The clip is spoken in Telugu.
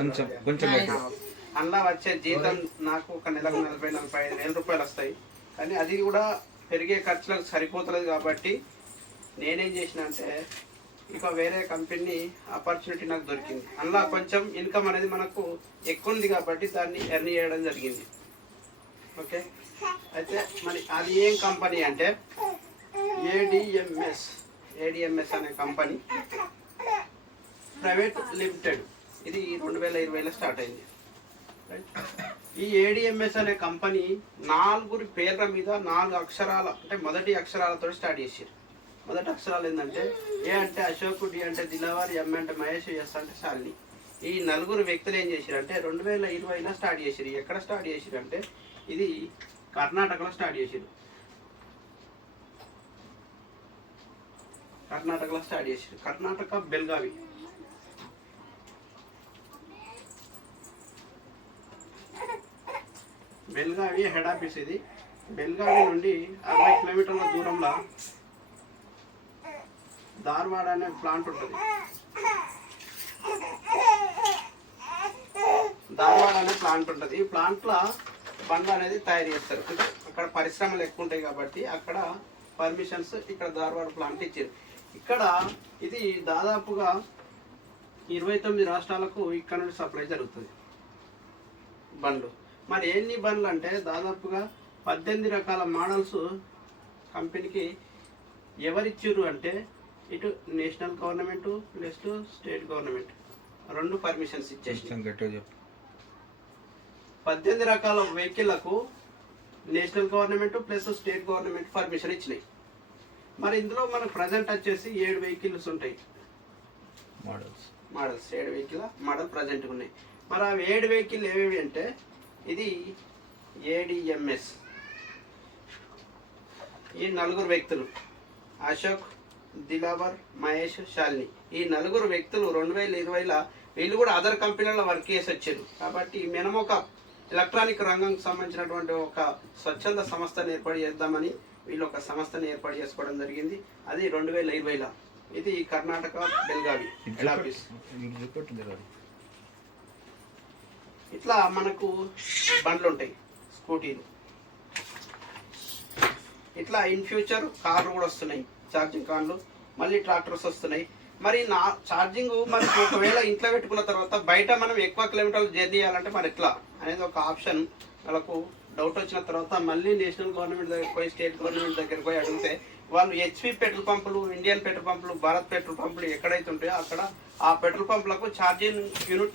కొంచెం కొంచెం అందులో వచ్చే జీతం నాకు ఒక నెలకు 40-45 వేల రూపాయలు వస్తాయి. కానీ అది కూడా పెరిగే ఖర్చులకు సరిపోతలేదు. కాబట్టి నేనేం చేసిన అంటే ఇక వేరే కంపెనీ ఆపర్చునిటీ నాకు దొరికింది. అందులో కొంచెం ఇన్కమ్ అనేది మనకు ఎక్కువ ఉంది కాబట్టి దాన్ని ఎర్న్ చేయడం జరిగింది. ఓకే, అయితే మరి అది ఏం కంపెనీ అంటే ఏడిఎంఎస్ అనే కంపెనీ ప్రైవేట్ లిమిటెడ్. ఇది 2020లో స్టార్ట్ అయింది. ఈ ఏడిఎంఎస్ అనే కంపెనీ 4 పేర్ల మీద 4 అక్షరాల అంటే మొదటి అక్షరాలతో స్టార్ట్ చేశారు. మొదటి అక్షరాలు ఏంటంటే ఏ అంటే అశోక్, డి అంటే దిలావర్, ఎం అంటే మహేష్, ఎస్ అంటే శాలిని. ఈ 4 వ్యక్తులు ఏం చేశారంటే 2020లో స్టార్ట్ చేశారు. ఎక్కడ స్టార్ట్ చేశారు అంటే ఇది కర్ణాటకలో స్టార్ట్ చేశారు. కర్ణాటక బెల్గావి. బెల్గావి హెడ్ ఆఫీస్ ఇది. బెల్గావి నుండి 60 కిలోమీటర్ల దూరంలో ధార్వాడ అనే ప్లాంట్ ఉంటుంది. ఈ ప్లాంట్లో బండ్లు అనేది తయారు చేస్తారు. అంటే అక్కడ పరిశ్రమలు ఎక్కువ ఉంటాయి కాబట్టి అక్కడ పర్మిషన్స్ ఇక్కడ ధార్వాడ ప్లాంట్ ఇచ్చారు. ఇక్కడ ఇది దాదాపుగా 29 రాష్ట్రాలకు ఇక్కడ నుండి సప్లై జరుగుతుంది బండ్లు. మరి ఎన్ని బండ్లు అంటే దాదాపుగా 18 రకాల మోడల్స్ కంపెనీకి ఎవరిచ్చారు అంటే ఇటు national government plus state government 2 permissions ఇచ్చేసి 18 రకాల వెహికల్లకు national government plus state government permission ఇచ్చినాయి. మరి ఇందులో మనకు ప్రజెంట్ వచ్చేసి 7 వెహికల్స్ ఉంటాయి. మోడల్స్ 7 వెహికల్ మోడల్ ప్రజెంట్ ఉన్నాయి. మరి ఆ 7 వెహికల్ ఏవేవి అంటే ఇది ఏడిఎంఎస్. ఈ 4 వ్యక్తులు అశోక్, దిలావర్, మహేష్, శాలిని. ఈ 4 వ్యక్తులు 2020లో వీళ్ళు కూడా అదర్ కంపెనీలో వర్క్ చేసి వచ్చారు. కాబట్టి మనం ఒక ఎలక్ట్రానిక్ రంగంకి సంబంధించినటువంటి ఒక స్వచ్ఛంద సంస్థను ఏర్పాటు చేద్దామని వీళ్ళు ఒక సంస్థను ఏర్పాటు చేసుకోవడం జరిగింది. అది 2020లో. ఇది కర్ణాటక బెల్గావి హెడ్ ఆఫీస్. ఇట్లా మనకు బండ్లు ఉంటాయి, స్కూటీలు. ఇట్లా ఇన్ ఫ్యూచర్ కార్లు కూడా వస్తున్నాయి, ఛార్జింగ్ కార్లు. మళ్ళీ ట్రాక్టర్స్ వస్తున్నాయి. మరి ఛార్జింగ్ మనకు ఒకవేళ ఇంట్లో పెట్టుకున్న తర్వాత బయట మనం ఎక్కువ కిలోమీటర్లు జర్నీ చేయాలంటే మరి ఎట్లా అనేది ఒక ఆప్షన్. వాళ్ళకు డౌట్ వచ్చిన తర్వాత మళ్ళీ నేషనల్ గవర్నమెంట్ దగ్గరికి పోయి స్టేట్ గవర్నమెంట్ దగ్గరికి పోయి అడిగితే వాళ్ళు హెచ్పి పెట్రోల్ పంపులు, ఇండియన్ పెట్రోల్ పంపులు, భారత్ పెట్రోల్ పంపులు ఎక్కడైతే ఉంటాయో అక్కడ ఆ పెట్రోల్ పంపులకు ఛార్జింగ్ యూనిట్